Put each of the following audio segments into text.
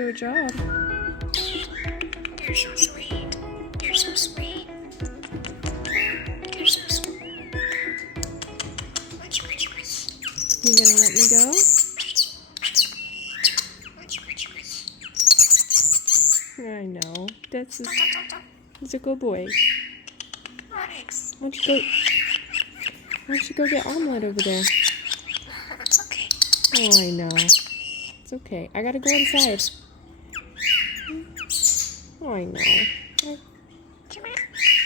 Good job. You're so sweet. You're so sweet. You're so sweet. Watch, watch, watch. You gonna let me go? Watch, watch, watch. I know. He's a good boy. Onyx. Why don't you go get Omelette over there? It's okay. Oh, I know. It's okay. I gotta go inside. Oh, I know. I Come here.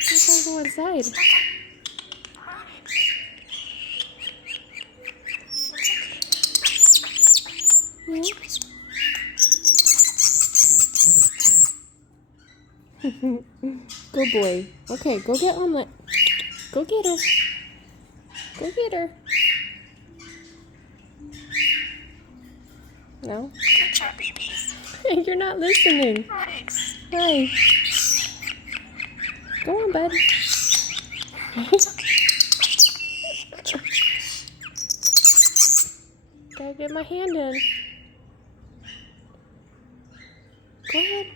gotta go inside. Onyx. Yeah. Good boy. Okay, go get Omelette. Go get her. Go get her. No? Good job, babies. You're not listening. Onyx. Hi. Go on, bud. It's okay. Gotta get my hand in. Go ahead.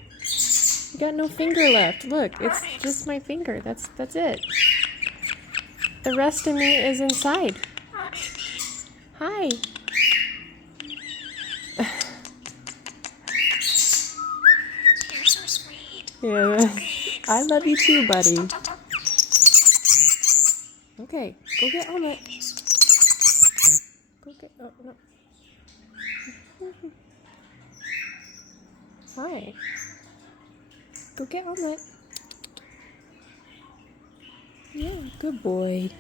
You got no finger left. Look, it's just my finger. That's it. The rest of me is inside. Hi. You're so sweet. Yeah. I love you too, buddy. Okay, go get Omelette. Go get. Oh no. Hi. Go get Omelette. Yeah, good boy.